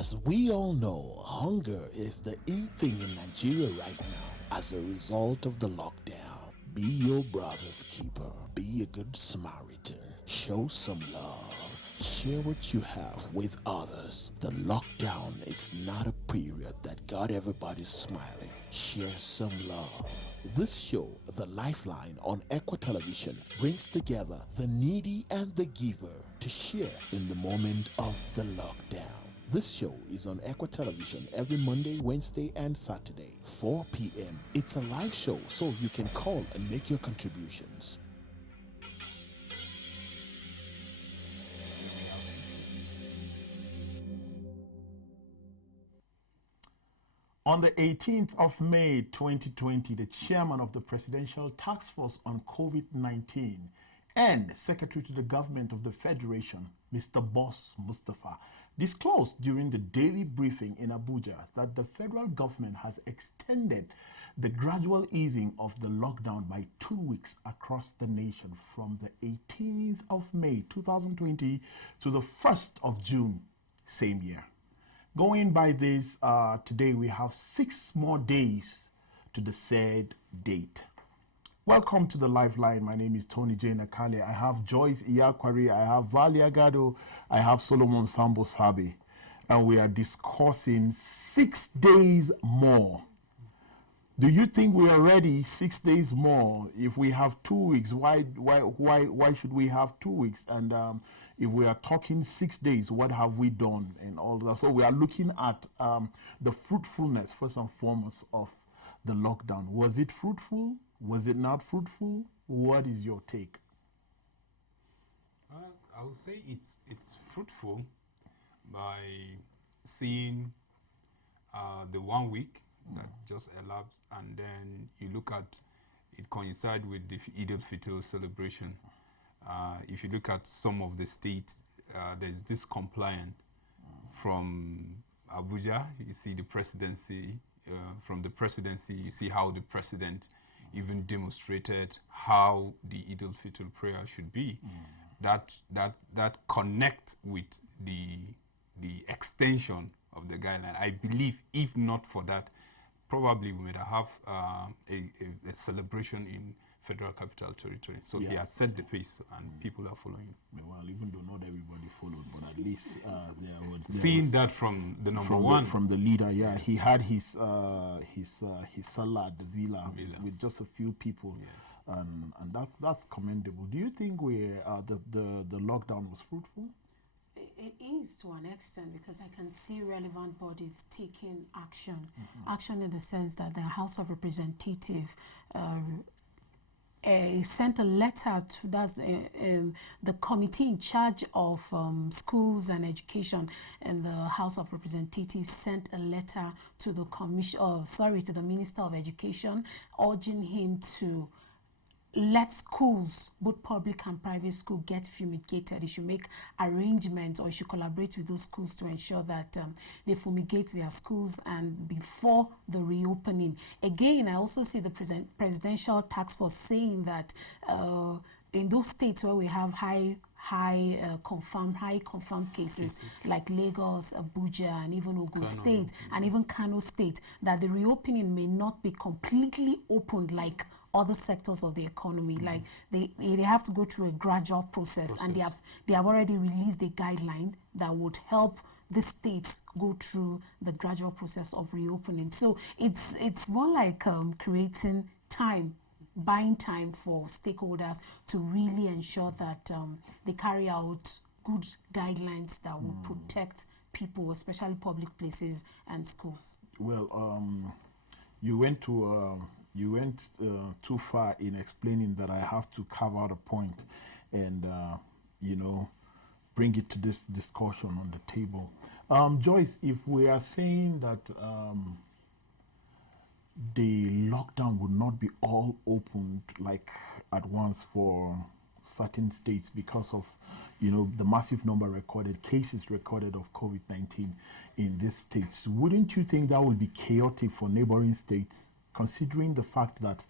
As we all know, hunger is the in thing in Nigeria right now as a result of the lockdown. Be your brother's keeper. Be a good Samaritan. Show some love. Share what you have with others. The lockdown is not a period that got everybody smiling. Share some love. This show, The Lifeline on ECWA Television, brings together the needy and the giver to share in the moment of the lockdown. This show is on ECWA Television every Monday, Wednesday, and Saturday, 4 p.m. It's a live show, so you can call and make your contributions. On the 18th of May 2020, the chairman of the Presidential Task Force on COVID-19 and Secretary to the Government of the Federation, Mr. Boss Mustafa, disclosed during the daily briefing in Abuja that the federal government has extended the gradual easing of the lockdown by 2 weeks across the nation from the 18th of May 2020 to the 1st of June, same year. Going by this, today we have 6 more days to the said date. Welcome to the Lifeline. My name is Tony J. Nakale. I have Joyce Iyakwari, I have Valia Gado, I have Solomon Sambo Sabi, and we are discussing 6 days more. Do you think we are ready 6 days more? If we have 2 weeks, why should we have 2 weeks? And if we are talking 6 days, what have we done and all that? So we are looking at the fruitfulness, first and foremost, of the lockdown. Was it fruitful? Was it not fruitful? What is your take? I would say it's fruitful by seeing the 1 week that just elapsed, and then you look at it coincide with the Eid al-Fitr celebration. If you look at some of the states, there's this compliance from Abuja. You see the presidency. From the presidency, you see how the president even demonstrated how the Eid al-Fitr prayer should be. That connect with the extension of the guideline. I believe if not for that, probably we might have a celebration in Federal Capital Territory. So he has set the pace, and people are following. Well, even though not everybody followed, but at least seeing that from the number one, from the leader, he had his salah at the villa with just a few people, and that's commendable. Do you think the lockdown was fruitful? It is to an extent, because I can see relevant bodies taking action. Action in the sense that the House of Representatives sent a letter to the committee in charge of schools and education, and the House of Representatives sent a letter to the to the Minister of Education, urging him to let schools, both public and private school, get fumigated. They should make arrangements, or you should collaborate with those schools to ensure that they fumigate their schools and before the reopening. Again, I also see the presidential task force saying that in those states where we have high confirmed cases like Lagos, Abuja, and even Ogun State, and even Kano State, that the reopening may not be completely opened like other sectors of the economy. Like they have to go through a gradual process, and they have already released a guideline that would help the states go through the gradual process of reopening. So it's more like creating time, buying time for stakeholders to really ensure that they carry out good guidelines that will protect people, especially public places and schools. Well, you went too far in explaining that I have to carve out a point and bring it to this discussion on the table. Joyce, if we are saying that the lockdown would not be all opened like at once for certain states because of the massive number cases recorded of COVID-19 in these states, wouldn't you think that would be chaotic for neighboring states, considering the fact that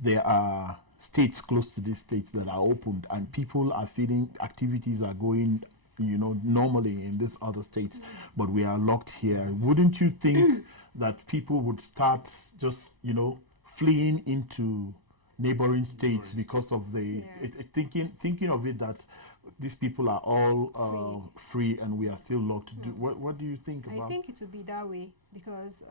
there are states close to these states that are opened and people are feeling activities are going normally in these other states, but we are locked here. Wouldn't you think that people would start just, fleeing into neighboring states because of the thinking of it that these people are all free and we are still locked? What do you think about? I think it would be that way because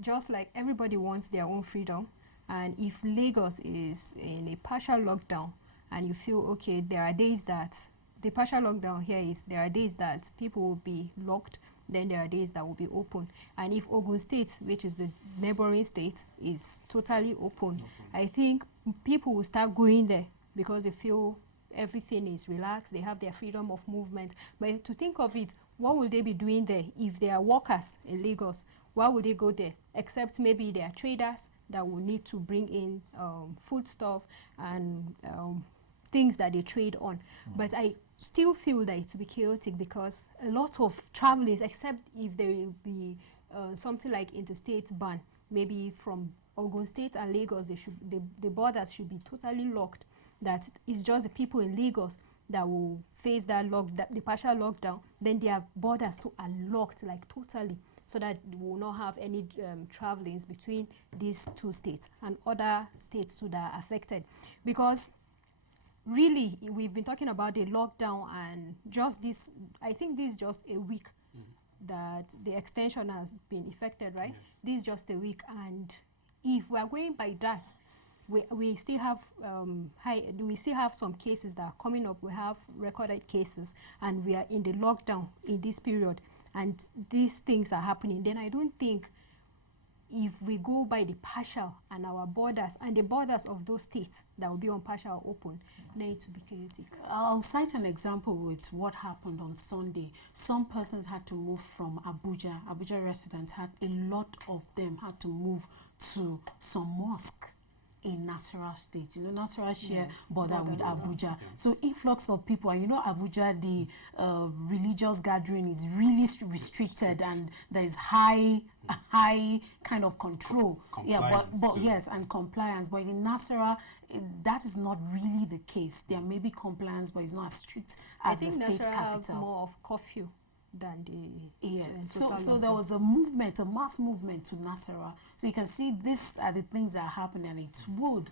just like everybody wants their own freedom, and if Lagos is in a partial lockdown and you feel okay, there are days that the partial lockdown here is there are days that people will be locked, then there are days that will be open. And if Ogun State, which is the neighboring state, is totally open, I think people will start going there because they feel everything is relaxed, they have their freedom of movement. But to think of it, what will they be doing there if they are workers in Lagos? Why would they go there? Except maybe they are traders that will need to bring in foodstuff and things that they trade on. But I still feel that it will be chaotic because a lot of travelers, except if there will be something like interstate ban, maybe from Ogun State and Lagos, the borders should be totally locked. That it's just the people in Lagos that will face the partial lockdown. Then their borders too are locked, like totally, so that we will not have any travelings between these two states and other states too that are affected. Because really, we've been talking about the lockdown and just this, I think this is just a week that the extension has been effected, right? Yes. This is just a week, and if we are going by that, we still have we still have some cases that are coming up. We have recorded cases, and we are in the lockdown in this period, and these things are happening. Then I don't think if we go by the partial and our borders and the borders of those states that will be on partial or open, then it will be chaotic. I'll cite an example with what happened on Sunday. Some persons had to move from Abuja. Abuja residents a lot of them had to move to some mosque in Nasarawa State. Nasarawa share border with Abuja. So influx of people, and Abuja, the religious gathering is really restricted, and there is high kind of control. But yes, and compliance. But in Nasarawa, that is not really the case. There may be compliance, but it's not as strict as the state capital. I think Nasarawa have more of curfew than the so there was a mass movement to Nasarawa. So you can see these are the things that are happening, and it would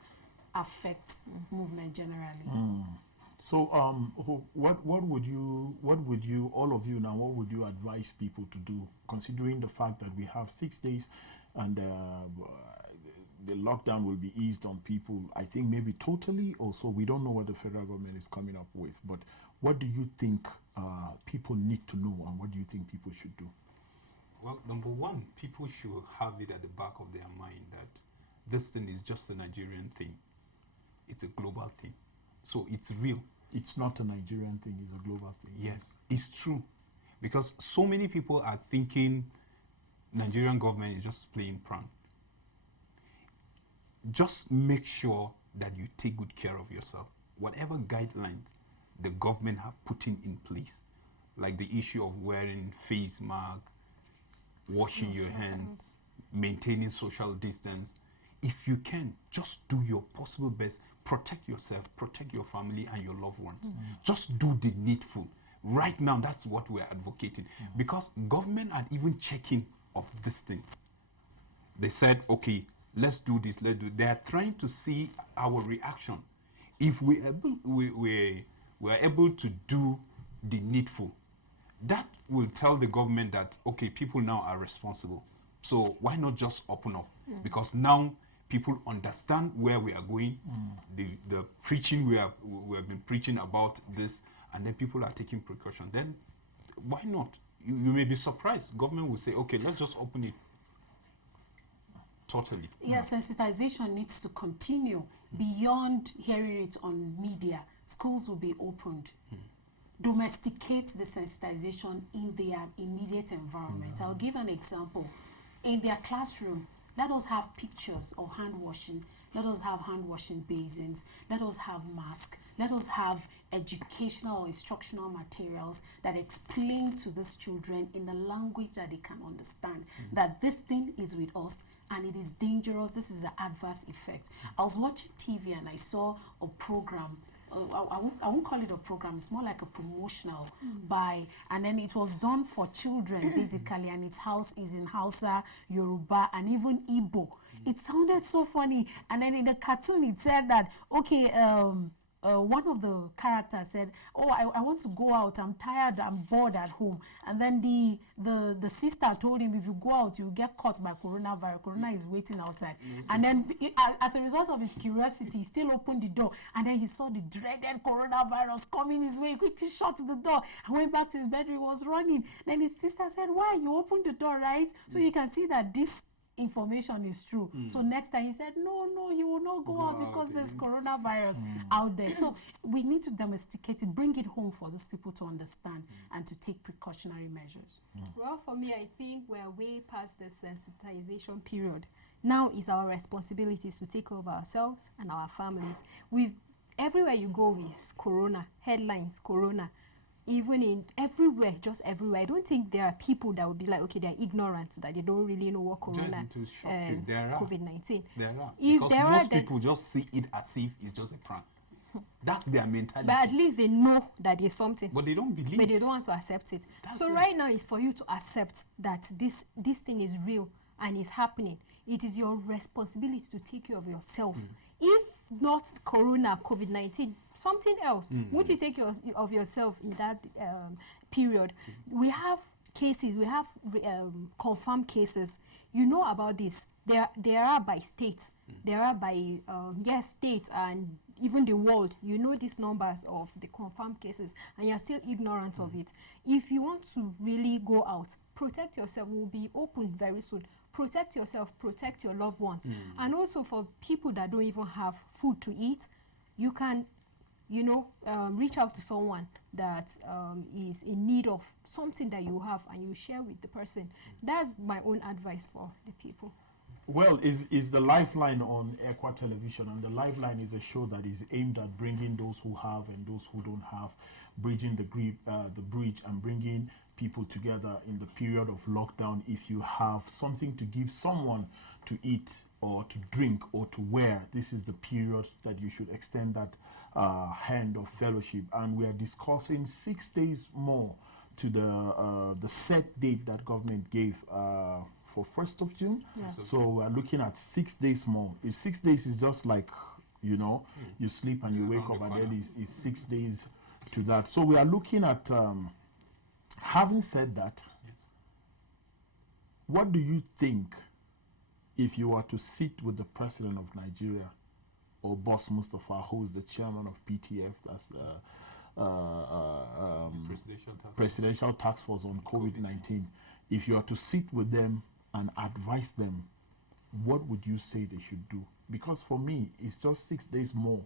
affect movement generally. So what would you all of you now, what would you advise people to do, considering the fact that we have 6 days and the lockdown will be eased on people, I think maybe totally, or so. We don't know what the federal government is coming up with, but what do you think people need to know, and what do you think people should do? Well, number one, people should have it at the back of their mind that this thing is just a Nigerian thing. It's a global thing. So it's real. It's not a Nigerian thing, it's a global thing. Yes, it's true. Because so many people are thinking Nigerian government is just playing prank. Just make sure that you take good care of yourself. Whatever guidelines the government have put in place, like the issue of wearing face mask, washing your hands, maintaining social distance. If you can, just do your possible best. Protect yourself, protect your family and your loved ones. Just do the needful. Right now, that's what we're advocating. Because government are even checking of this thing. They said, okay, let's do this, let's do it. They are trying to see our reaction. If we're able to do the needful, that will tell the government that, okay, people now are responsible. So why not just open up? Because now people understand where we are going, the preaching we have been preaching about this, and then people are taking precaution. Then why not? You may be surprised. Government will say, okay, let's just open it totally. Yeah, sensitization needs to continue beyond hearing it on media. Schools will be opened. Domesticate the sensitization in their immediate environment. I'll give an example. In their classroom, let us have pictures of hand washing. Let us have hand washing basins. Let us have masks. Let us have educational or instructional materials that explain to these children in the language that they can understand that this thing is with us and it is dangerous. This is an adverse effect. I was watching TV and I saw a program I won't call it a program, it's more like a promotional and then it was done for children basically, and its house is in Hausa, Yoruba, and even Igbo. It sounded so funny, and then in the cartoon it said that, okay, one of the characters said, oh, I want to go out, I'm tired, I'm bored at home. And then the sister told him, if you go out, you get caught by coronavirus. Corona is waiting outside. And then as a result of his curiosity, he still opened the door. And then he saw the dreaded coronavirus coming his way. He quickly shut the door and went back to his bedroom. He was running. Then his sister said, why? You opened the door, right? So you can see that this information is true. So next time he said, no, you will not go out because there's coronavirus out there. So we need to domesticate it, bring it home for these people to understand and to take precautionary measures. Well, for me, I think we're way past the sensitization period. Now is our responsibility to take over ourselves and our families. Everywhere you go is corona, headlines, corona. Even in everywhere, just everywhere. I don't think there are people that would be like, okay, they're ignorant, that they don't really know what corona, COVID-19. There are. If because there most are, people just see it as if it's just a prank. That's their mentality. But at least they know that there's something. But they don't believe. But they don't want to accept it. So right now is for you to accept that this thing is real and is happening. It is your responsibility to take care of yourself. If not corona, COVID-19, something else, would you take care of yourself in that period? We have cases, we have confirmed cases. You know about this. There are by states. There are by, states and even the world. You know these numbers of the confirmed cases and you're still ignorant of it. If you want to really go out, protect yourself. We'll be open very soon. Protect yourself, protect your loved ones. And also for people that don't even have food to eat, you can, reach out to someone that is in need of something that you have and you share with the person. That's my own advice for the people. Well, is the Lifeline on ECWA television, and the Lifeline is a show that is aimed at bringing those who have and those who don't have, bridging the bridge and bringing people together in the period of lockdown. If you have something to give someone to eat or to drink or to wear, this is the period that you should extend that hand of fellowship. And we are discussing 6 days more to the set date that government gave for 1st of June. Yes. So we're looking at 6 days more. If 6 days is just like, you sleep and you wake up, and then it's 6 days to that. So we are looking at, having said that, what do you think if you were to sit with the president of Nigeria, or Boss Mustafa, who is the chairman of PTF, that's Presidential Task Force on COVID-19, if you are to sit with them and advise them, what would you say they should do? Because for me, it's just 6 days more,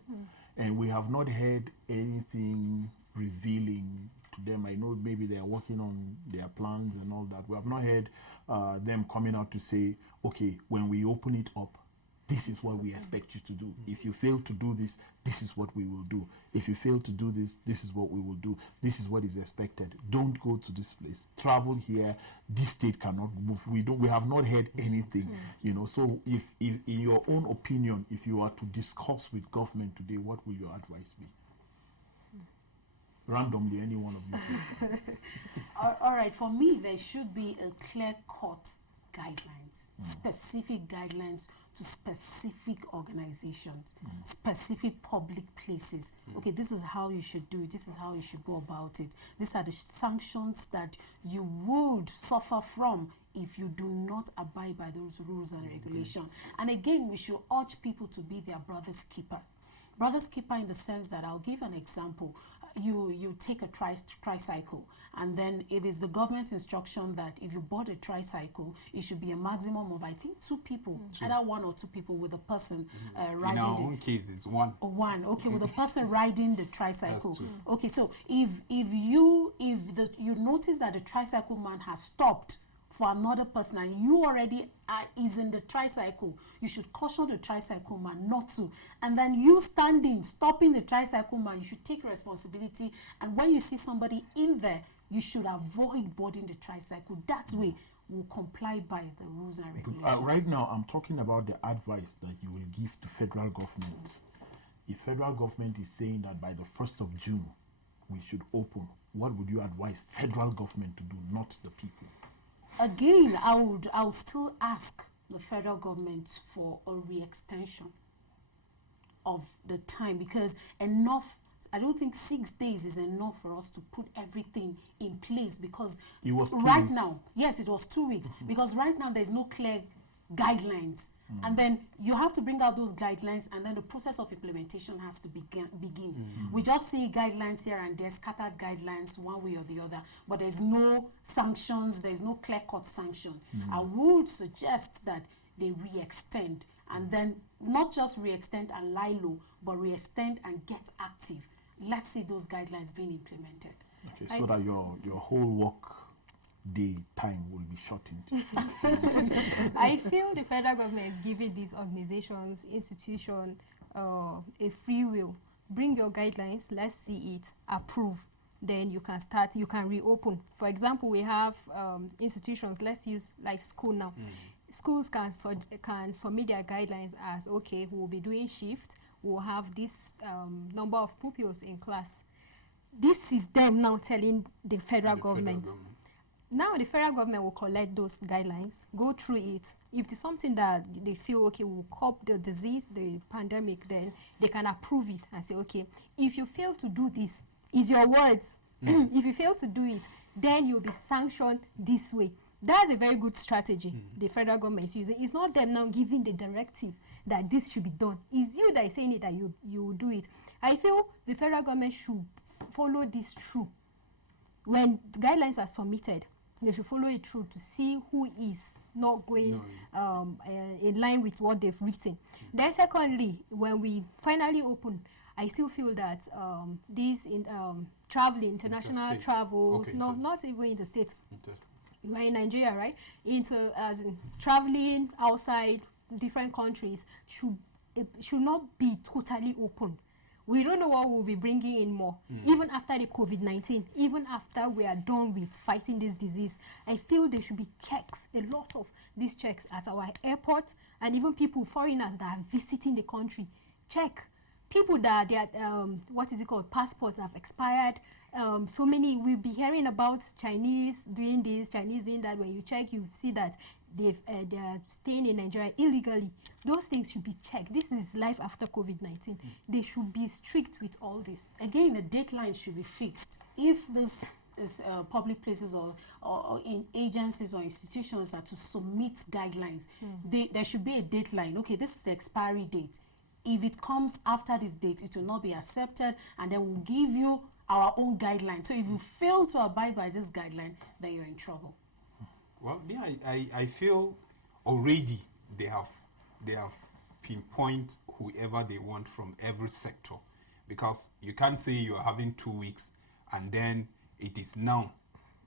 and we have not heard anything revealing to them. I know maybe they are working on their plans and all that. We have not heard them coming out to say, okay, when we open it up, this is what we expect you to do. If you fail to do this, this is what we will do. If you fail to do this, this is what we will do. This is what is expected. Don't go to this place. Travel here. This state cannot move. We have not heard anything. So if in your own opinion, if you are to discuss with government today, what will your advice be? Randomly, any one of you. All right, for me, there should be a clear-cut guidelines, specific guidelines to specific organizations, specific public places. Okay, this is how you should do it. This is how you should go about it. These are the sanctions that you would suffer from if you do not abide by those rules and regulations. And again, we should urge people to be their brother's keepers. Brother's keeper in the sense that, I'll give an example. You take a tricycle, and then it is the government's instruction that if you bought a tricycle, it should be a maximum of, I think, 2 people, either 1 or 2 people with a person riding. In our own case, it's 1. 1, okay, with a person riding the tricycle. Okay, so if you notice that the tricycle man has stopped for another person and you already is in the tricycle, you should caution the tricycle man not to. And then you standing, stopping the tricycle man, you should take responsibility. And when you see somebody in there, you should avoid boarding the tricycle. That way, we'll comply by the rules and regulations. Right now, I'm talking about the advice that you will give to federal government. if federal government is saying that by the 1st of June we should open, what would you advise federal government to do, not the people? Again, I would still ask the federal government for a re-extension of the time, because I don't think 6 days is enough for us to put everything in place, because it was 2 right weeks. now, yes, it was 2 weeks, because right now there's no clear guidelines. And then you have to bring out those guidelines, and then the process of implementation has to begin. We just see guidelines here and there, scattered guidelines one way or the other, but there's no sanctions, there's no clear-cut sanction. I would suggest that they re-extend, and then not just re-extend and lie low, but re-extend and get active. Let's see those guidelines being implemented. Okay, so that your whole work day time will be shortened. I feel the federal government is giving these organizations, institutions, a free will. Bring your guidelines, let's see it, approve. Then you can start, you can reopen. For example, we have institutions, let's use like school now. Schools can submit their guidelines as, okay, we'll be doing shift, we'll have this number of pupils in class. This is them now telling the federal government. Now the federal government will collect those guidelines, go through it. If there's something that they feel, okay, will curb the disease, the pandemic, then they can approve it and say, okay, if you fail to do this, is your words. If you fail to do it, then you'll be sanctioned this way. That's a very good strategy the federal government is using. It's not them now giving the directive that this should be done. It's you that is saying it, that you will do it. I feel the federal government should follow this through. When the guidelines are submitted, they should follow it through to see who is not going in line with what they've written. Then secondly, when we finally open, I still feel that these traveling, international travels, not even in the States. You are in Nigeria, right? As in traveling outside different countries should not be totally open. We don't know what we'll be bringing in more. Even after the COVID-19, even after we are done with fighting this disease, I feel there should be checks, a lot of these checks at our airport, and even people, foreigners that are visiting the country. Check. People that their passports have expired. So many, we'll be hearing about Chinese doing this, Chinese doing that. When you check, you see that they are staying in Nigeria illegally. Those things should be checked. This is life after COVID-19. They should be strict with all this. Again, a deadline should be fixed. If this is public places or in agencies or institutions are to submit guidelines, there should be a deadline. Okay, this is the expiry date. If it comes after this date, it will not be accepted, and then we'll give you our own guidelines. So if you fail to abide by this guideline, then you're in trouble. Well, yeah, I feel already they have pinpoint whoever they want from every sector, because you can't say you are having 2 weeks and then it is now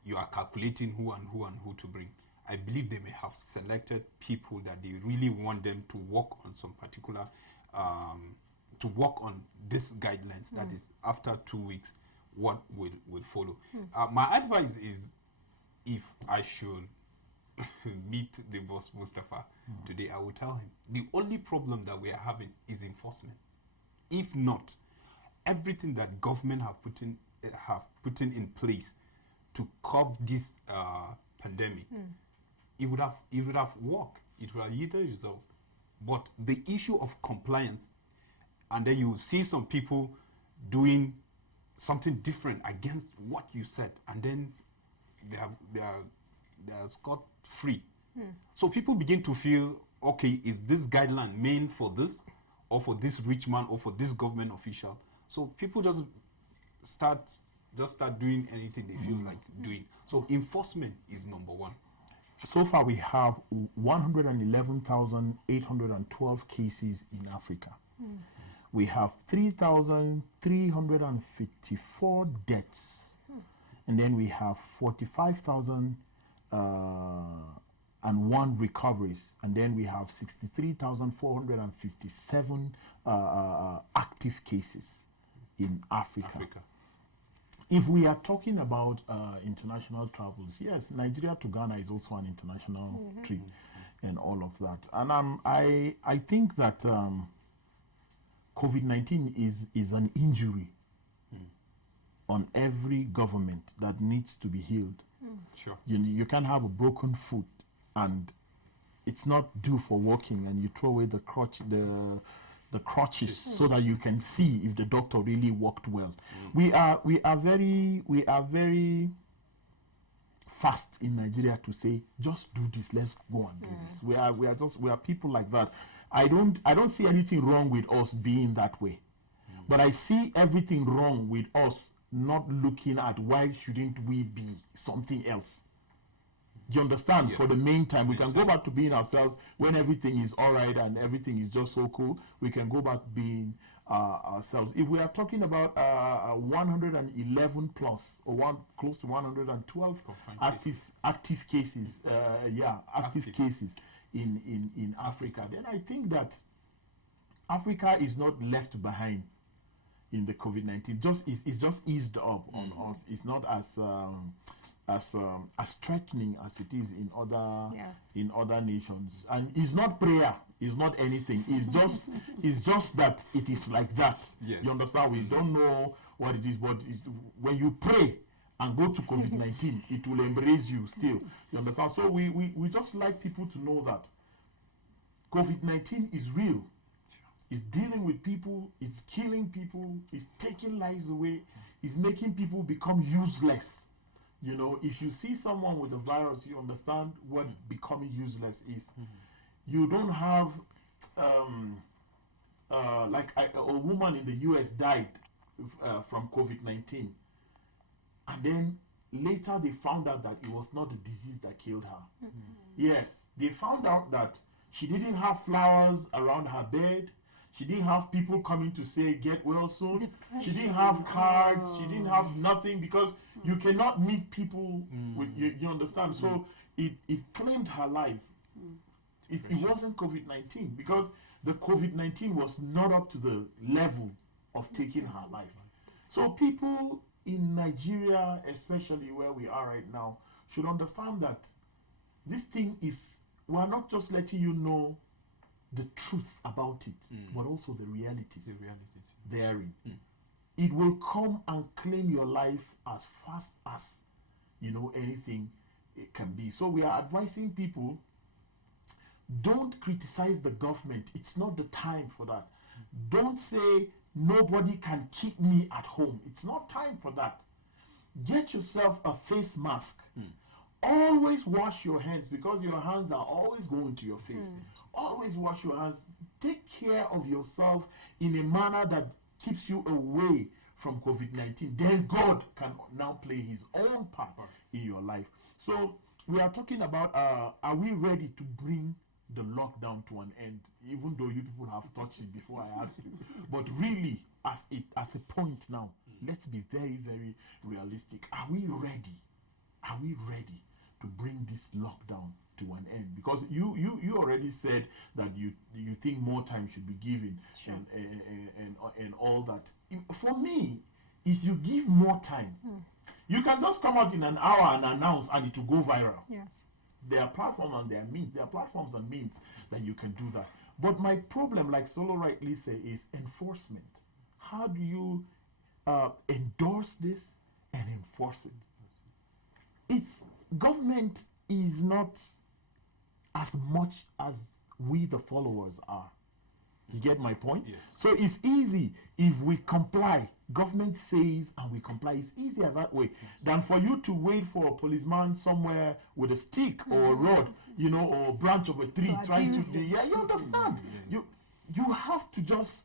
you are calculating who and who to bring. I believe they may have selected people that they really want them to work on some particular to work on these guidelines. That is, after 2 weeks, what will follow. My advice is, if I should meet the boss Mustafa today, I will tell him the only problem that we are having is enforcement. If not, everything that government have put in place to curb this pandemic, it would have worked. It would have yielded result. But the issue of compliance, and then you see some people doing something different against what you said, and then they are scot free. So people begin to feel, okay, is this guideline meant for this, or for this rich man, or for this government official? So people just start doing anything they feel like doing. So enforcement is number one. So far, we have 111,812 cases in Africa. We have 3,354 deaths. And then we have 45,001 recoveries. And then we have 63,457 active cases in Africa. If we are talking about international travels, yes, Nigeria to Ghana is also an international trip and all of that. And I think that COVID-19 is an injury on every government that needs to be healed. Sure. You can't have a broken foot and it's not due for walking, and you throw away the crutches so that you can see if the doctor really worked well. We are very fast in Nigeria to say, just do this, let's go and do this. We are people like that. I don't see anything wrong with us being that way, but I see everything wrong with us not looking at why shouldn't we be something else. You understand? Yes. For the meantime, we can go back to being ourselves when everything is all right and everything is just so cool. We can go back being ourselves. If we are talking about 111 plus or close to 112 active cases, active cases in Africa, then I think that Africa is not left behind in the COVID-19. It's just eased up on us. It's not as threatening as it is in other nations, and it's not prayer, it's not anything, it's just that it is like that. Yes. You understand? We don't know what it is, but when you pray and go to COVID-19 it will embrace you still. You understand? So we just like people to know that COVID-19 is real. It's dealing with people, it's killing people, it's taking lives away, it's making people become useless. You know, if you see someone with a virus, you understand what becoming useless is. You don't have, like a woman in the US died from COVID-19. And then later they found out that it was not the disease that killed her. Yes, they found out that she didn't have flowers around her bed. She didn't have people coming to say, get well soon. Depression. She didn't have cards. She didn't have nothing, because you cannot meet people with you understand? So it claimed her life. It wasn't COVID-19, because the COVID-19 was not up to the level of taking her life. So people in Nigeria, especially where we are right now, should understand that this thing is, we're not just letting you know the truth about it, but also the realities therein. It will come and claim your life as fast as anything it can be. So we are advising people, don't criticize the government. It's not the time for that. Don't say nobody can keep me at home. It's not time for that. Get yourself a face mask. Always wash your hands, because your hands are always going to your face. Always wash your hands. Take care of yourself in a manner that keeps you away from COVID-19. Then God can now play his own part in your life. So we are talking about, are we ready to bring the lockdown to an end? Even though you people have touched it before I asked you. But really, as a point now, let's be very, very realistic. Are we ready? Are we ready to bring this lockdown to an end? Because you already said that you think more time should be given, and all that. For me, if you give more time, you can just come out in an hour and announce, and it will go viral. Yes. There are platforms and there are means. There are platforms and means that you can do that. But my problem, like Solo rightly said, is enforcement. How do you endorse this and enforce it? It's government is not as much as we the followers are. You get my point? Yes. So it's easy if we comply. Government says and we comply. It's easier that way than for you to wait for a policeman somewhere with a stick or a rod, or a branch of a tree trying to. Yeah, you understand? You have to just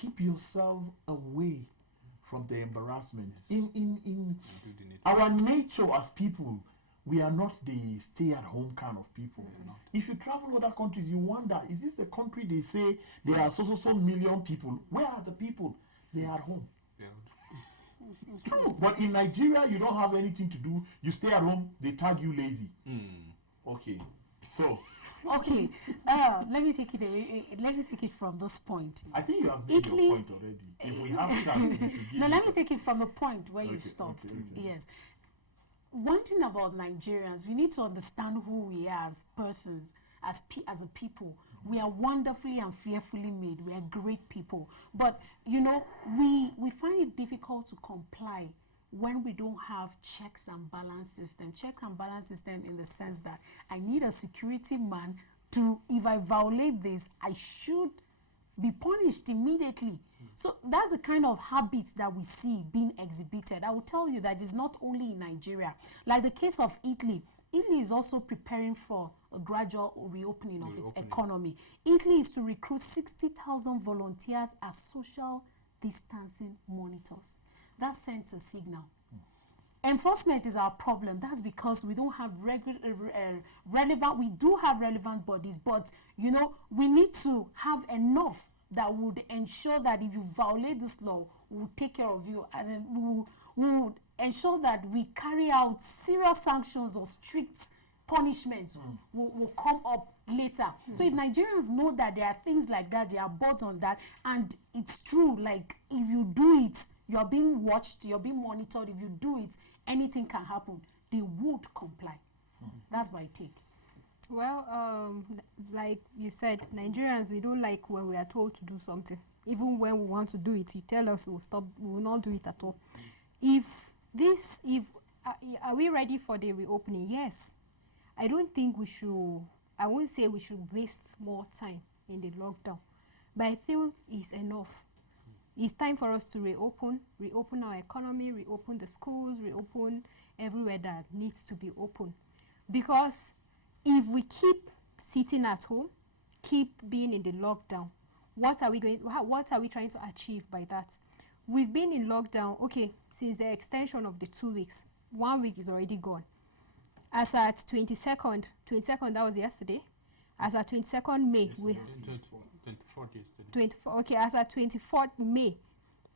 keep yourself away from the embarrassment. In our nature as people, we are not the stay-at-home kind of people. If you travel other countries, you wonder, is this the country they say there are so million people? Where are the people? They are at home. True, but in Nigeria, you don't have anything to do. You stay at home, they tag you lazy. Okay, so. Okay, let me take it away. Let me take it from this point. I think you have made your point already. If we have a chance, we should give No, let me take it from the point where you stopped. Okay. Yes. One thing about Nigerians, we need to understand who we are as persons, as a people. We are wonderfully and fearfully made. We are great people. But, you know, we find it difficult to comply when we don't have checks and balance system. Checks and balance system in the sense that I need a security man to, if I violate this, I should be punished immediately. So that's the kind of habit that we see being exhibited. I will tell you that it's not only in Nigeria. Like the case of Italy. Italy is also preparing for a gradual reopening of its economy. Italy is to recruit 60,000 volunteers as social distancing monitors. That sends a signal. Enforcement is our problem. That's because we don't have relevant, we do have relevant bodies, but you know, we need to have enough that would ensure that if you violate this law, we'll take care of you, and then we'll ensure that we carry out serious sanctions or strict punishments will come up later. So if Nigerians know that there are things like that, there are boards on that, and it's true, like if you do it, you're being watched, you're being monitored, if you do it, anything can happen, they would comply. That's my take. Well, like you said, Nigerians, we don't like when we are told to do something. Even when we want to do it, you tell us we'll stop, we will not do it at all. Are we ready for the reopening? Yes. I don't think we should, I won't say we should waste more time in the lockdown, but I feel it's enough. It's time for us to reopen our economy, reopen the schools, reopen everywhere that needs to be open. Because if we keep sitting at home, keep being in the lockdown, what are we trying to achieve by that? We've been in lockdown, okay, since the extension of the 2 weeks. 1 week is already gone. As at 22nd, that was yesterday. As at 22nd May, we 24th yesterday. 24. Okay, as at 24th May,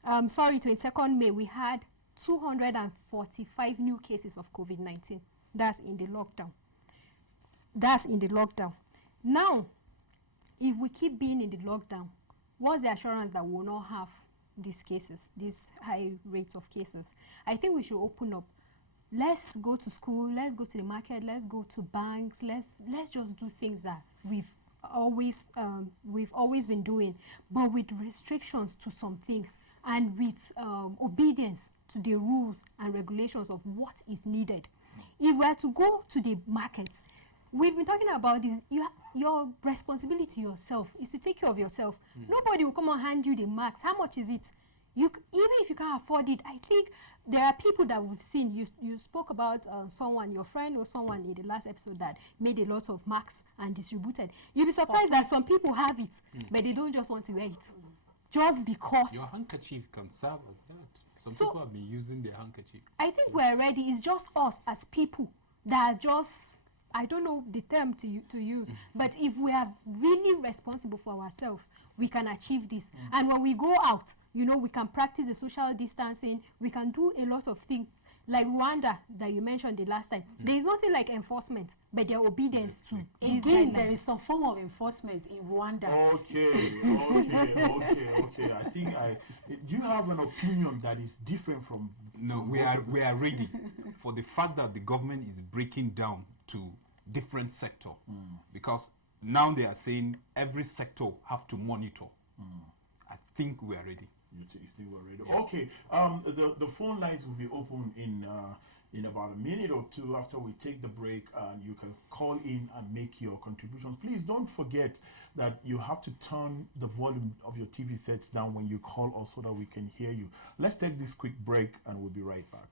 22nd May, we had 245 new cases of COVID-19. That's in the lockdown. Now, if we keep being in the lockdown, what's the assurance that we will not have these cases, these high rates of cases? I think we should open up. Let's go to school, let's go to the market, let's go to banks, let's just do things that we've always been doing, but with restrictions to some things and with obedience to the rules and regulations of what is needed. If we are to go to the market, we've been talking about this. Your responsibility to yourself is to take care of yourself. Nobody will come and hand you the max. How much is it? Even if you can't afford it, I think there are people that we've seen. You spoke about someone, your friend or someone in the last episode that made a lot of masks and distributed. You'll be surprised that some people have it, but they don't just want to wear it. Just because. Your handkerchief can serve as that. Some people have been using their handkerchief. I think we're ready. It's just us as people that are just, I don't know the term to use, but if we are really responsible for ourselves, we can achieve this. And when we go out, you know, we can practice the social distancing, we can do a lot of things. Like Rwanda that you mentioned the last time, there is nothing like enforcement, but their obedience to these guidelines. There is some form of enforcement in Rwanda. Okay. I think do you have an opinion that is different from? No, we are ready for the fact that the government is breaking down to different sector, because now they are saying every sector have to monitor. I think we are ready. You think we're ready? Yes. Okay. The phone lines will be open in about a minute or two after we take the break, and you can call in and make your contributions. Please don't forget that you have to turn the volume of your TV sets down when you call us so that we can hear you. Let's take this quick break and we'll be right back.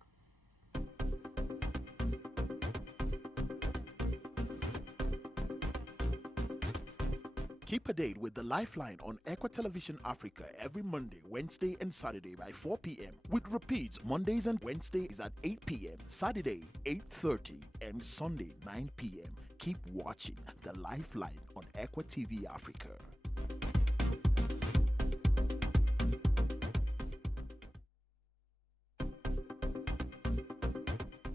Keep a date with The Lifeline on ECWA Television Africa every Monday, Wednesday, and Saturday by 4 p.m. with repeats Mondays and Wednesdays at 8 p.m., Saturday 8:30, and Sunday 9 p.m. Keep watching The Lifeline on ECWA TV Africa.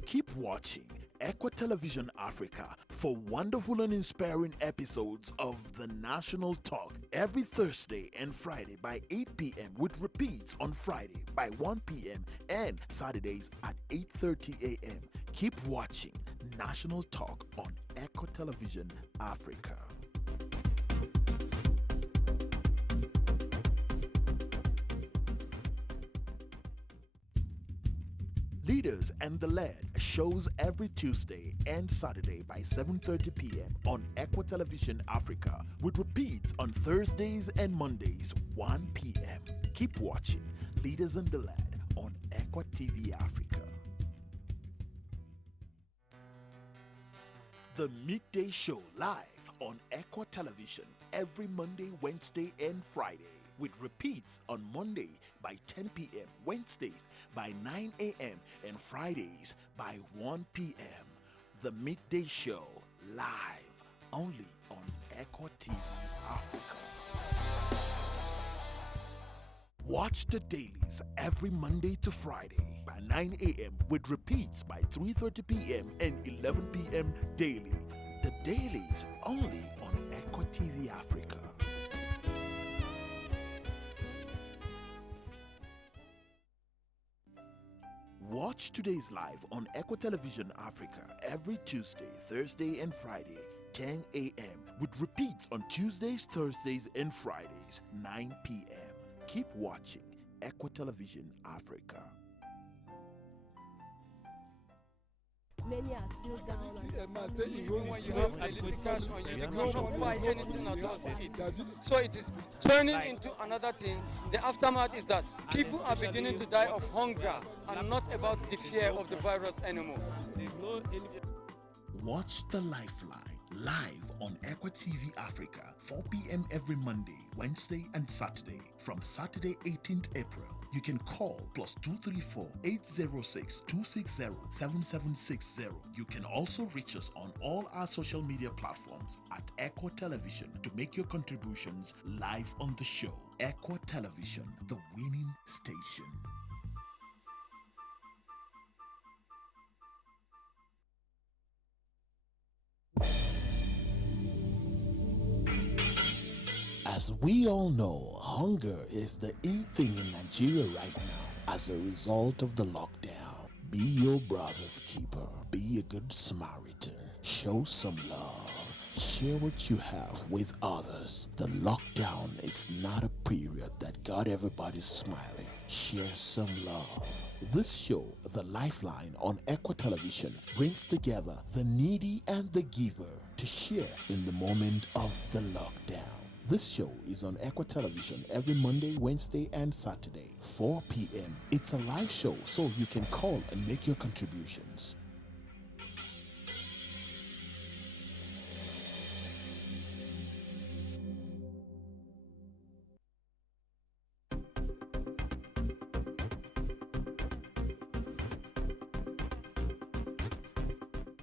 Keep watching ECWA Television Africa for wonderful and inspiring episodes of The National Talk every Thursday and Friday by 8 p.m. with repeats on Friday by 1 p.m. and Saturdays at 8:30 a.m. Keep watching National Talk on ECWA Television Africa. Leaders and the Lead shows every Tuesday and Saturday by 7:30 p.m. on ECWA Television Africa, with repeats on Thursdays and Mondays 1 p.m. Keep watching Leaders and the Lead on ECWA TV Africa. The Midday Show live on ECWA Television every Monday, Wednesday, and Friday, with repeats on Monday by 10 p.m., Wednesdays by 9 a.m., and Fridays by 1 p.m. The Midday Show live only on ECWA TV Africa. Watch the dailies every Monday to Friday by 9 a.m. with repeats by 3:30 p.m. and 11 p.m. daily. The dailies only on ECWA TV Africa. Watch today's live on ECWA Television Africa every Tuesday, Thursday, and Friday, 10 a.m. with repeats on Tuesdays, Thursdays, and Fridays, 9 p.m. Keep watching ECWA Television Africa. Many are still down. When you have illicit cash on you, you cannot buy anything at all to eat. So it is turning into another thing. The aftermath is that people are beginning to die of hunger and not about the fear of the virus anymore. Watch The Lifeline live on ECWA TV Africa, 4 p.m. every Monday, Wednesday, and Saturday. From Saturday, 18th April, you can call +234 806 260 7760. You can also reach us on all our social media platforms at ECWA Television to make your contributions live on the show. ECWA Television, the winning station. As we all know, hunger is the in thing in Nigeria right now as a result of the lockdown. Be your brother's keeper. Be a good Samaritan. Show some love. Share what you have with others. The lockdown is not a period that got everybody smiling. Share some love. This show, The Lifeline on ECWA Television, brings together the needy and the giver to share in the moment of the lockdown. This show is on ECWA Television every Monday, Wednesday, and Saturday, 4 p.m. It's a live show, so you can call and make your contributions.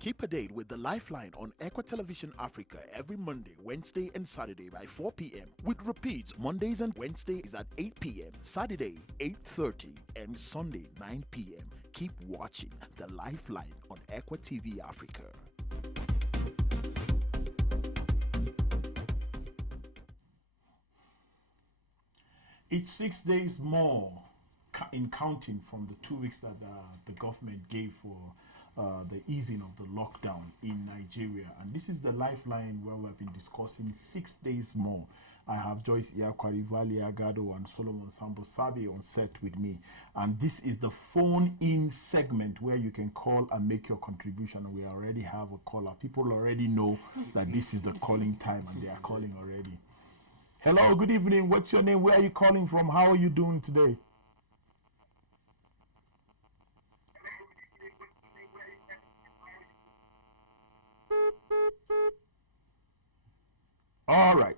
Keep a date with The Lifeline on ECWA Television Africa every Monday, Wednesday, and Saturday by 4 p.m. with repeats Mondays and Wednesdays at 8 p.m., Saturday 8:30, and Sunday 9 p.m. Keep watching The Lifeline on ECWA TV Africa. It's 6 days more in counting from the 2 weeks that the government gave for the easing of the lockdown in Nigeria. And this is The Lifeline, where we've been discussing 6 days more. I have Joyce Iyakwari, Vali Agado, and Solomon Sambo Sabi on set with me. And this is the phone-in segment where you can call and make your contribution. And we already have a caller. People already know that this is the calling time, and they are calling already. Hello, good evening. What's your name? Where are you calling from? How are you doing today? All right.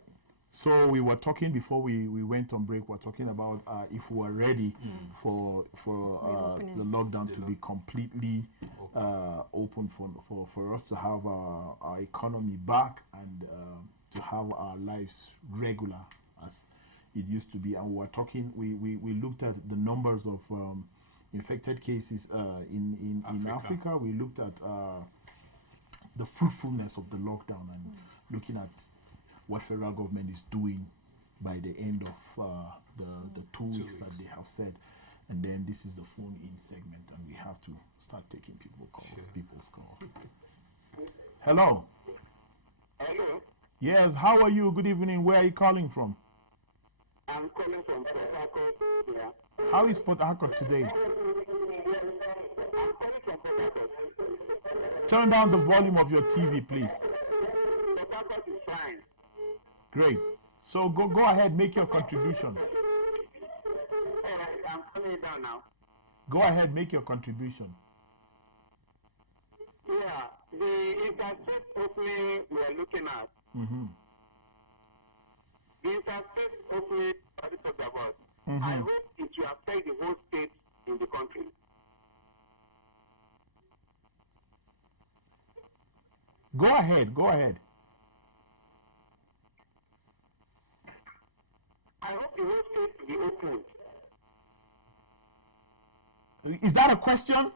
So we were talking before we went on break. We're talking about if we are ready for the lockdown to be completely open for us to have our economy back and to have our lives regular as it used to be. And we were talking. We looked at the numbers of infected cases in Africa. We looked at the fruitfulness of the lockdown and looking at what federal government is doing by the end of the 2 weeks that they have said. And then this is the phone-in segment, and we have to start taking people's calls. Hello. Hello. Yes, how are you? Good evening. Where are you calling from? I'm calling from Port Harcourt. Yeah. How is Port Harcourt today? I'm from Port Harcourt. Turn down the volume of your TV, please. Port Harcourt is fine. Great. So go ahead, make your contribution. All right, I'm coming down now. Go ahead, make your contribution. Yeah, the interstate opening we are looking at. Mm-hmm. The interstate opening that we talked about. Mm-hmm. I hope it will affect the whole state in the country. Go ahead, go ahead. I hope the whole state will be opened. Is that a question?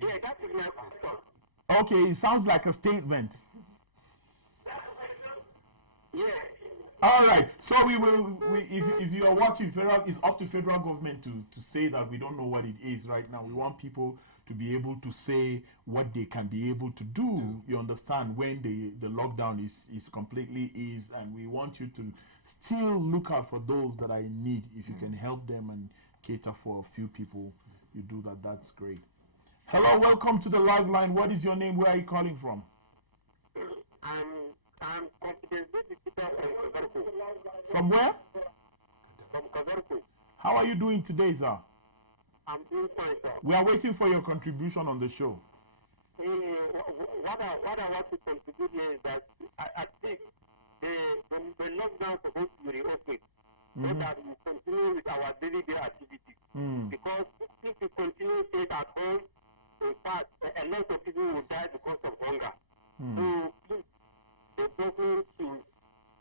Yeah, that is my question. Okay, it sounds like a statement. Yeah. All right. So if you are watching, it's up to federal government to say that we don't know what it is right now. We want people to be able to say what they can be able to do. You understand, when the lockdown is completely eased, and we want you to still look out for those that are in need. If you can help them and cater for a few people, you do that. That's great. Hello, welcome to the live line. What is your name? Where are you calling from? I'm confident visitor from Kazarku. From where? From Kazarku. How are you doing today, sir? I'm doing fine, sir. We are waiting for your contribution on the show. What I want to contribute here is that I think the lockdown is supposed to be reopened so that we continue with our day-to-day activities. Because if we continue to stay at home, in fact, a lot of people will die because of hunger. So please, the government to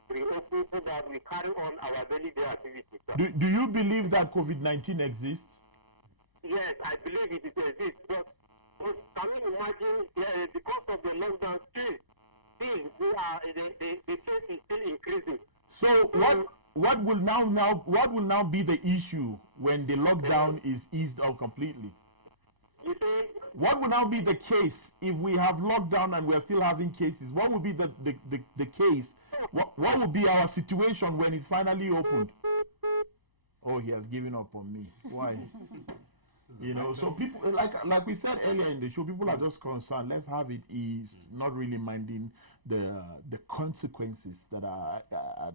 reopen so that we carry on our day-to-day activities. Do you believe that COVID-19 exists? Yes, I believe it exists. But can you imagine, because of the lockdown, the case is still increasing. So what will now be the issue when the lockdown is eased out completely? You see, what will now be the case if we have lockdown and we are still having cases? What will be the case? What will be our situation when it's finally opened? Oh, he has given up on me. Why? You know, so people, like we said earlier in the show, people are just concerned. Let's have it eased, not really minding the consequences that are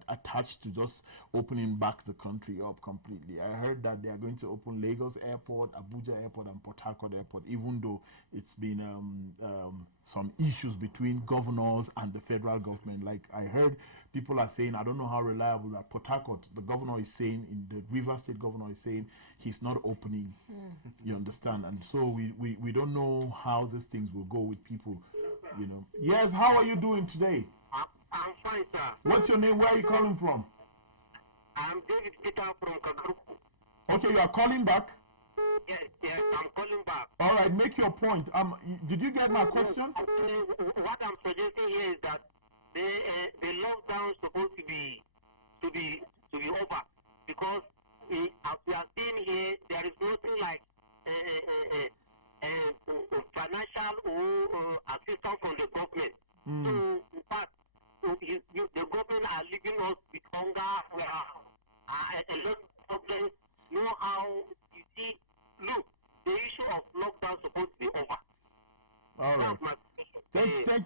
attached to just opening back the country up completely. I heard that they are going to open Lagos Airport, Abuja Airport, and Port Harcourt Airport, even though it's been some issues between governors and the federal government. Like I heard people are saying, I don't know how reliable that Port Harcourt, the governor is saying, in the River State governor is saying he's not opening. You understand? And so we don't know how these things will go with people, you know. Yes, how are you doing today? I'm fine, sir. What's your name? Where are you calling from? I'm David Peter from Kagaruku. Okay, you are calling back? Yes, I'm calling back. All right, make your point. Did you get my question? What I'm suggesting here is that the lockdown is supposed to be over, because as we are seeing here, there is nothing like financial or assistance from the government. So, in fact, the government are leaving us with hunger. We are a lot of problems. Know how you see? Look, the issue of lockdown is supposed to be over. All right.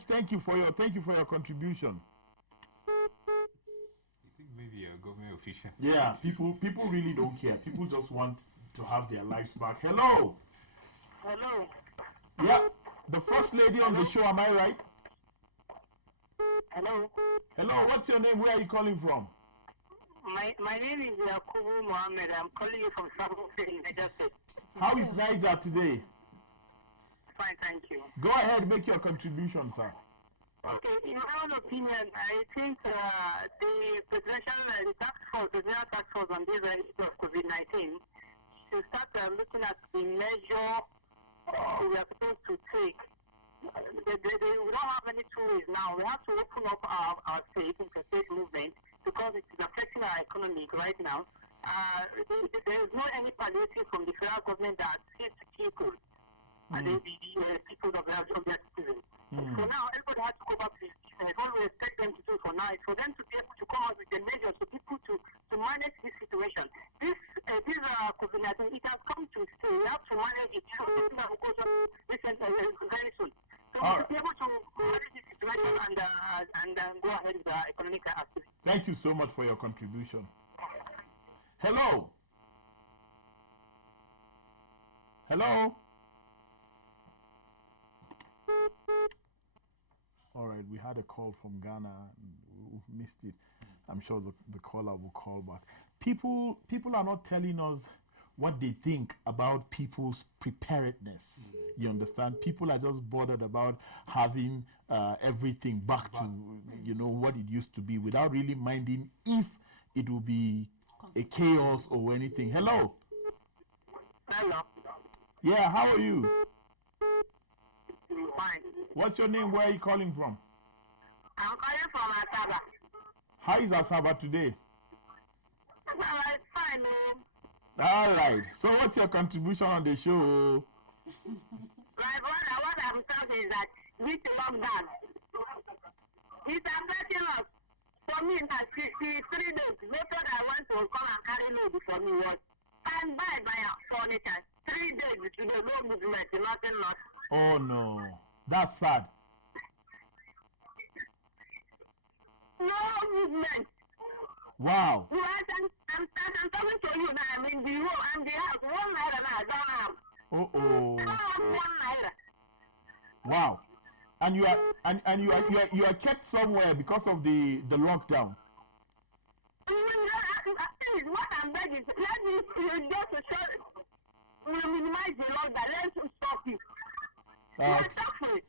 Thank you for your contribution. You think maybe a government official? Yeah, people really don't care. People just want to have their lives back. Hello. Hello. Yeah, the first lady on the show. Am I right? Hello. Hello. What's your name? Where are you calling from? My name is Yakubu Mohammed. I'm calling you from Sabon City, Niger State. How is Niger today? Fine, thank you. Go ahead, make your contribution, sir. Okay, in my own opinion, I think the presidential task force on this issue of COVID-19 should start looking at the measure we are supposed to take. We don't have any tools now. We have to open up our state, interstate movement, because it is affecting our economy right now. There is no any palliative from the federal government that sees people. And the people of their citizens. So now everybody has to go back to this business. What we expect them to do for now is for them to be able to come up with the measures for people to manage this situation. This this COVID-19, it has come to stay. We have to manage it. Very soon. So we should be able to manage the situation and go ahead with the economic activity. Thank you so much for your contribution. Hello. Hello. All right, we had a call from Ghana. We've missed it. I'm sure the caller will call back. People are not telling us what they think about people's preparedness. You understand? People are just bothered about having everything back to what it used to be, without really minding if it will be a chaos or anything. Hello. Hello. Yeah, how are you? Fine. What's your name? Where are you calling from? I'm calling from Asaba. How is Asaba today? Well, it's fine, All right. So what's your contribution on the show? Right, what I'm talking is that this lockdown, it's affecting us. For me, that 53 days, method I want to come and carry load for me was stand by furniture. 3 days today, no movement, nothing. Oh no, that's sad. No movement. Wow. You I'm talking to you now. I'm in the room and the house. 1 naira now, I don't have. Oh. I don't have 1 naira. Wow. And you are kept somewhere because of the lockdown. What I'm begging, let me just to show, minimize the lockdown. Let's stop it. We're suffering.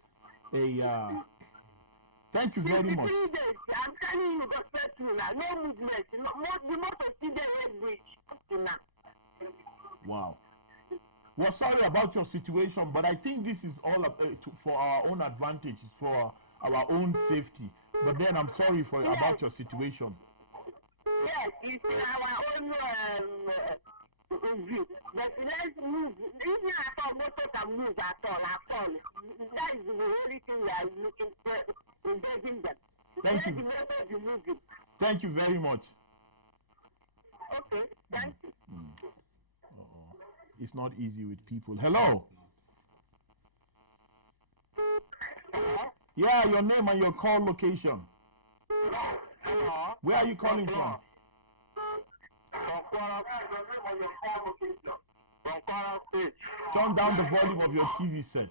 Thank you very much. 3 days. I'm telling you, God bless you now. No movement. The most of the day bridge. Wow. We're sorry about your situation, but I think this is all for our own advantage, for our own safety. But then I'm sorry about your situation. Yes, it's our own view. But let's move. Even at all, most of them move at all. That is the only thing we are looking for. Them. Thank you. Thank you very much. Okay, thank you. It's not easy with people. Hello. Yeah, your name and your call location. Hello. Where are you calling from? Turn down the volume of your TV set.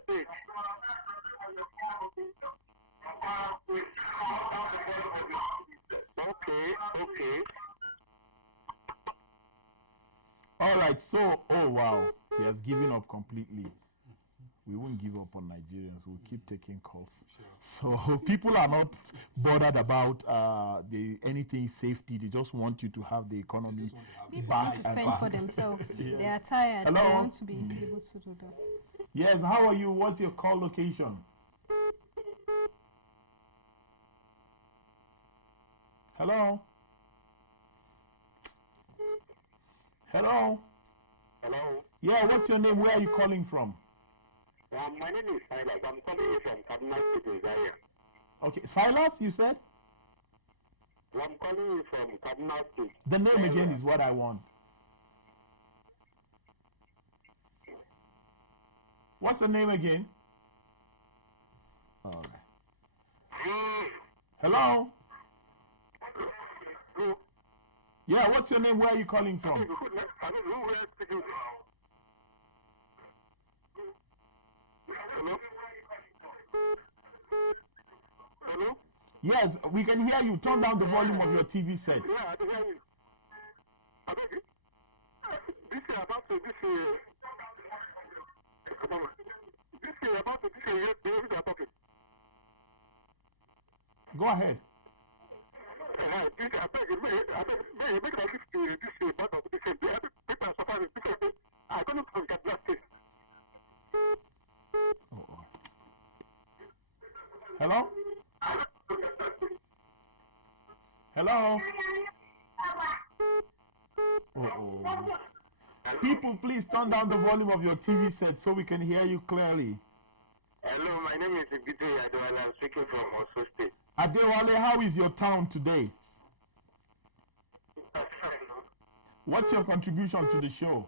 Okay. All right, so, oh wow, he has given up completely. We won't give up on Nigerians. We'll keep taking calls. Sure. So people are not bothered about anything safety. They just want you to have the economy People back need to and fend back. for themselves. Yes. They are tired. Hello? They want to be able to do that. Yes, how are you? What's your call location? Hello? Hello? Hello. Yeah, what's your name? Where are you calling from? My name is Silas. I'm calling from Cardinal State in Zaria. Okay, Silas, you said? I'm calling you from Cardinal State. The name again is what I want. What's the name again? All right. Hello? Yeah, what's your name? Where are you calling from? Hello? Yes, we can hear you. Turn down the volume of your TV set. Yeah, I can hear you. I beg you. This is about to we are talking. Go ahead. Hello? Hello? People, please turn down the volume of your TV set so we can hear you clearly. Hello, my name is Igide Adewale. I'm speaking from Osun State. Adewale, how is your town today? What's your contribution to the show?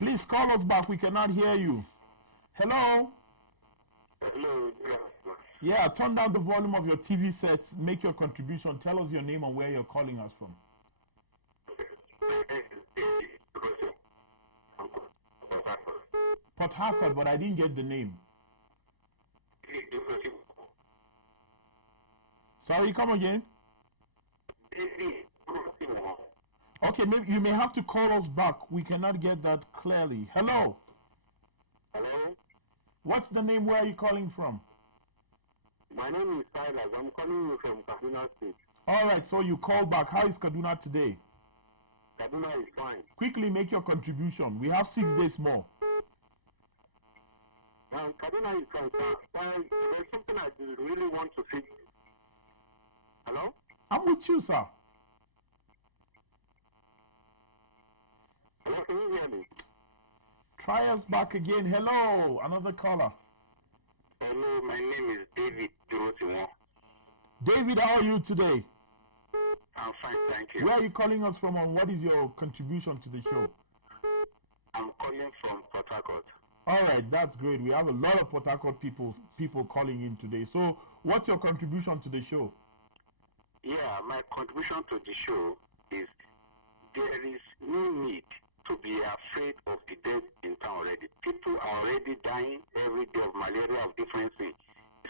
Please call us back. We cannot hear you. Hello? Hello. Yeah, turn down the volume of your TV sets. Make your contribution. Tell us your name and where you're calling us from. Port Harcourt, but I didn't get the name. Sorry, come again. Okay, maybe you may have to call us back. We cannot get that clearly. Hello. Hello. What's the name? Where are you calling from? My name is Silas. I'm calling you from Kaduna State. All right, so you call back. How is Kaduna today? Kaduna is fine. Quickly make your contribution. We have 6 days more. Kaduna is fine, sir. There's something I really want to say. Hello? I'm with you, sir. Hello, can you hear me? Try us back again. Hello, another caller. Hello, my name is David Durosiwo. David, how are you today? I'm fine, thank you. Where are you calling us from and what is your contribution to the show? I'm calling from Port Harcourt. All right, that's great. We have a lot of Port Harcourt people calling in today. So what's your contribution to the show? Yeah, my contribution to the show is there is no need to be afraid of the death in town already. People are already dying every day of malaria, of different things.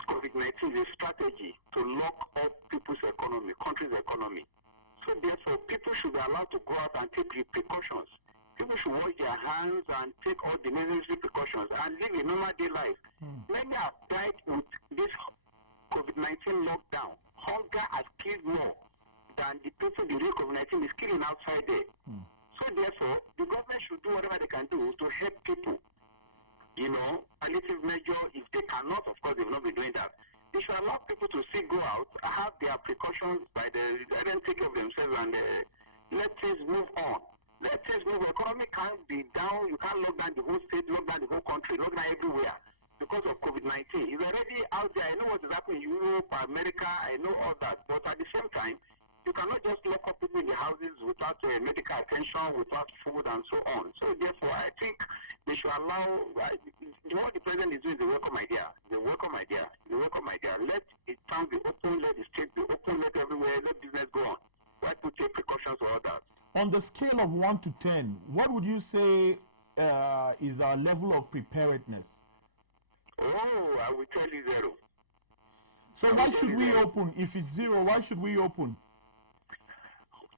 COVID-19 is a strategy to lock up people's economy, country's economy. So therefore, people should be allowed to go out and take the precautions. People should wash their hands and take all the necessary precautions and live a normal day life. Many have died with this COVID-19 lockdown. Hunger has killed more than the people the real COVID-19 is killing outside there. So therefore, the government should do whatever they can do to help people. You know, palliative measure, if they cannot, of course, they will not be doing that. They should allow people to still go out, have their precautions by let them take care of themselves and let things move on. Let things move. Economy can't be down. You can't lock down the whole state, lock down the whole country, lock down everywhere because of COVID-19. It's already out there. I know what is happening in Europe, America. I know all that. But at the same time, you cannot just lock up people in the houses without medical attention, without food, and so on. So therefore, I think they should allow. What the president is doing is a welcome idea. The welcome idea. The welcome idea. Let it town be open. Let the state be open. Let everywhere. Let business go on. Why people take precautions for all that? On the scale of 1 to 10, what would you say is our level of preparedness? Oh, I will tell you 0. So why should we open? If it's 0, why should we open?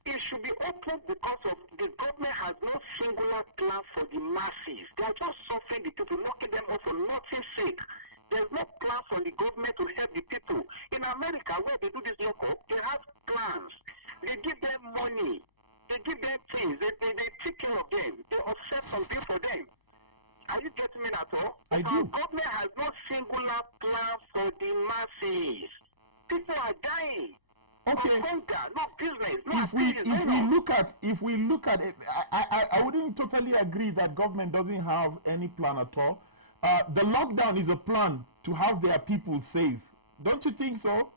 It should be open because of the government has no singular plan for the masses. They are just suffering the people, locking them up for nothing's sake. There's no plan from the government to help the people. In America, where they do this lockup, they have plans. They give them money. They give them things. They take care of them. They offset something for them. Are you getting me at all? I do. Our government has no singular plan for the masses. People are dying. Okay. Hunger, no business, no If we look at it, I wouldn't totally agree that government doesn't have any plan at all. The lockdown is a plan to have their people safe. Don't you think so?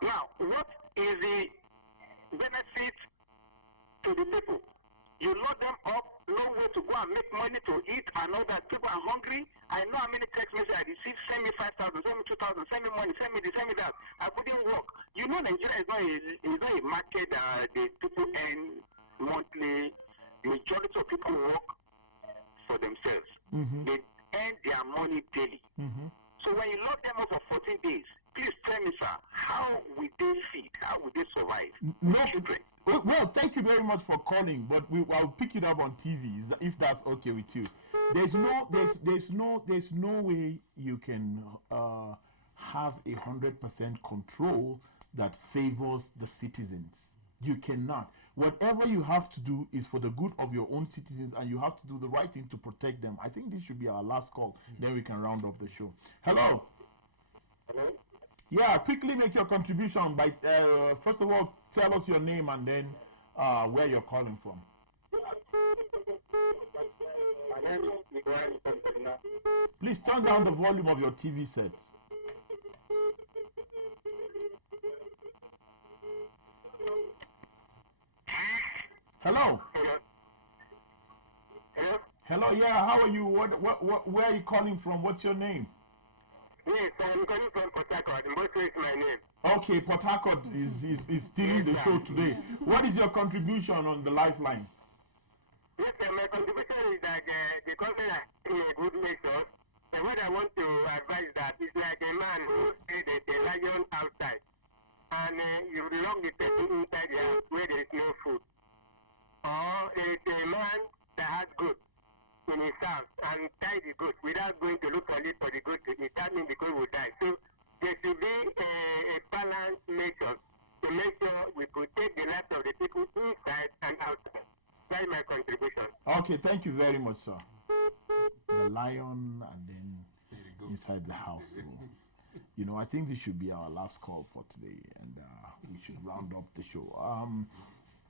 Now, what is the benefit to the people? You lock them up, no way to go and make money to eat, and know that people are hungry. I know how many text messages I received. Send me 5,000, send me 2,000, send me money, send me this, send me that. I couldn't work. You know, Nigeria is not a market that the people earn monthly. Majority of people work for themselves. They earn their money daily. So when you lock them up for 14 days, please tell me, sir, how will they feed? How will they survive? No. Children. Well, thank you very much for calling, but I'll pick it up on TV if that's okay with you. There's no way you can have 100% control that favors the citizens. You cannot. Whatever you have to do is for the good of your own citizens, and you have to do the right thing to protect them. I think this should be our last call. Then we can round up the show. Hello. Hello? Yeah, quickly make your contribution by, first of all, tell us your name and then where you're calling from. Please turn down the volume of your TV set. Hello. Hello. Yeah. How are you? Where are you calling from? What's your name? Yes, I'm calling from Port Harcourt. Mboso is my name. Okay, Port Harcourt is stealing the show today. What is your contribution on the Lifeline? Yes, my contribution is that the government has taken a good measure. And what I want to advise that is like a man who sees a lion outside, and you lock the person inside the house where there is no food. Or it's a man that has goat in his house and tie the goat without going to look for it for the goat to eat. That means the goat will die. So there should be a balanced measure to make sure we protect the lives of the people inside and outside. That's my contribution. Okay, thank you very much, sir. The lion and then inside the house. So, you know, I think this should be our last call for today, and we should round up the show.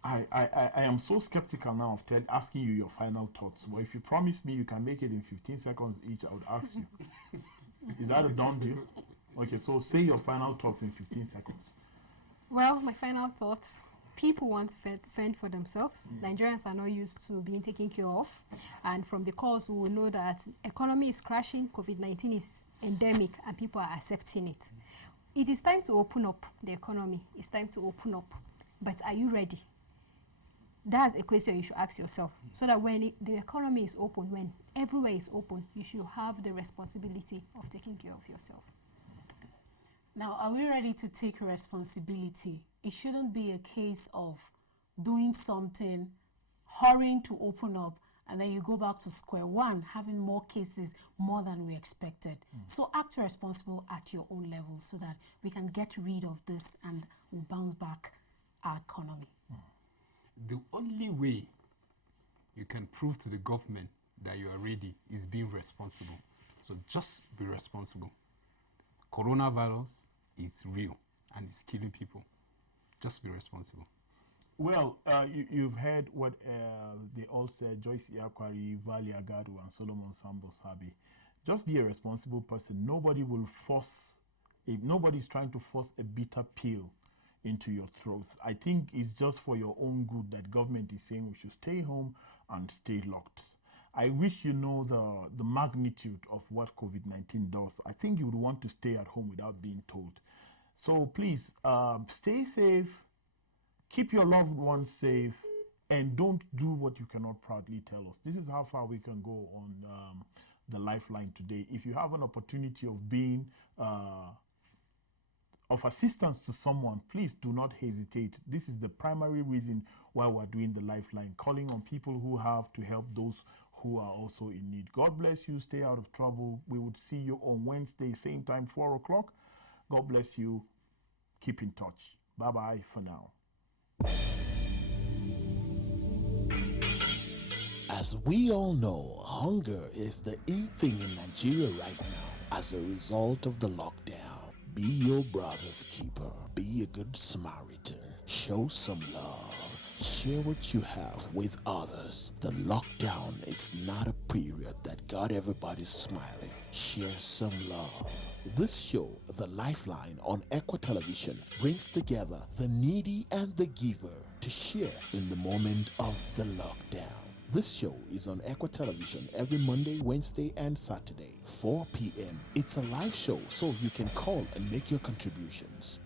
I am so skeptical now of asking you your final thoughts. Well, if you promise me you can make it in 15 seconds each, I would ask you. Is that a done deal? Okay, so say your final thoughts in 15 seconds. Well, my final thoughts. People want to fend for themselves. Nigerians are not used to being taken care of. And from the calls, we will know that economy is crashing, COVID-19 is endemic, and people are accepting it. It is time to open up the economy. It's time to open up. But are you ready? That's a question you should ask yourself. So that when the economy is open, when everywhere is open, you should have the responsibility of taking care of yourself. Now, are we ready to take responsibility? It shouldn't be a case of doing something, hurrying to open up, and then you go back to square one, having more cases, more than we expected. So act responsible at your own level so that we can get rid of this and bounce back our economy. The only way you can prove to the government that you are ready is being responsible. So just be responsible. Coronavirus is real and it's killing people. Just be responsible. Well, you've heard what they all said, Joyce Iakwari, Vali Agadu, and Solomon Sambo Sabi. Just be a responsible person. Nobody's trying to force a bitter pill into your throat. I think it's just for your own good that government is saying we should stay home and stay locked. I wish you know the magnitude of what COVID-19 does. I think you would want to stay at home without being told. So please, stay safe, keep your loved ones safe, and don't do what you cannot proudly tell us. This is how far we can go on the Lifeline today. If you have an opportunity of being of assistance to someone, please do not hesitate. This is the primary reason why we're doing the Lifeline, calling on people who have to help those who are also in need. God bless you. Stay out of trouble. We would see you on Wednesday, same time, 4 o'clock. God bless you. Keep in touch. Bye-bye for now. As we all know, hunger is the in thing in Nigeria right now as a result of the lockdown. Be your brother's keeper. Be a good Samaritan. Show some love. Share what you have with others. The lockdown is not a period that got everybody smiling. Share some love. This show, The Lifeline on ECWA Television, brings together the needy and the giver to share in the moment of the lockdown. This show is on ECWA Television every Monday, Wednesday, and Saturday, 4 p.m. It's a live show, so you can call and make your contributions.